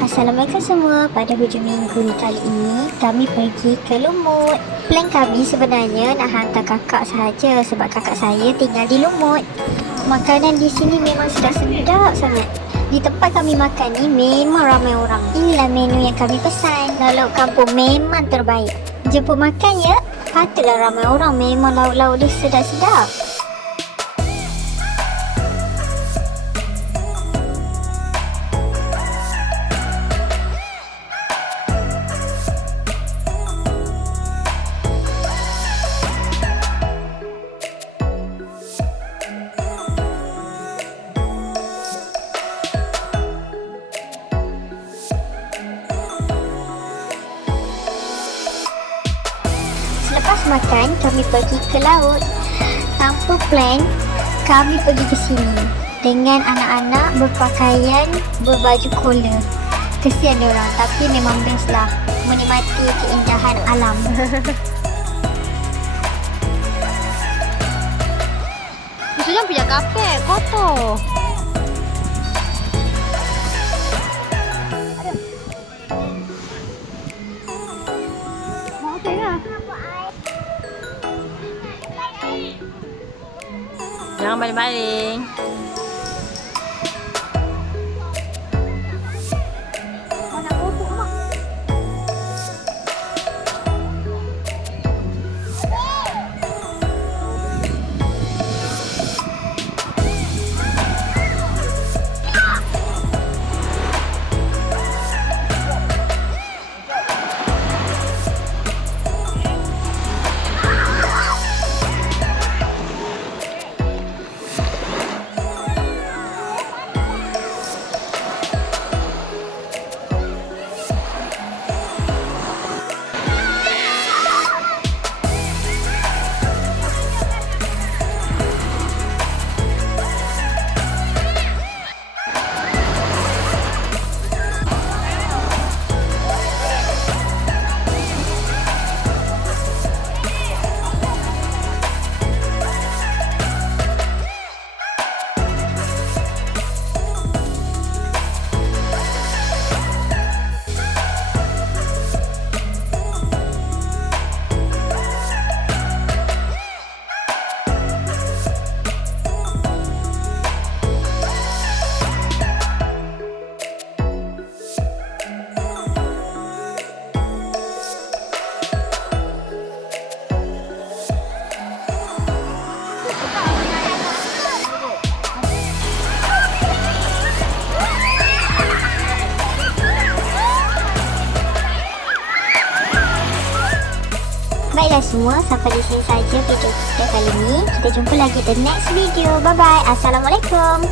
Assalamualaikum semua. Pada hujung minggu kali ini kami pergi ke Lumut. Plan kami sebenarnya nak hantar kakak sahaja sebab kakak saya tinggal di Lumut. Makanan di sini memang sedap sangat. Di tempat kami makan ni memang ramai orang. Inilah menu yang kami pesan. Lauk kampung memang terbaik. Jemput makan ya. Patutlah ramai orang. Memang lauk-lauk dia sedap-sedap. Selepas makan, kami pergi ke laut. Tanpa plan, kami pergi ke sini dengan anak-anak berpakaian berbaju kola. Kesian diorang, tapi memang best lah menikmati keindahan alam. Maksudnya punya kapek, kotor. Jangan baling-baling. Baiklah semua, sampai di sini saja video kita kali ini. Kita jumpa lagi the next video. Bye bye. Assalamualaikum.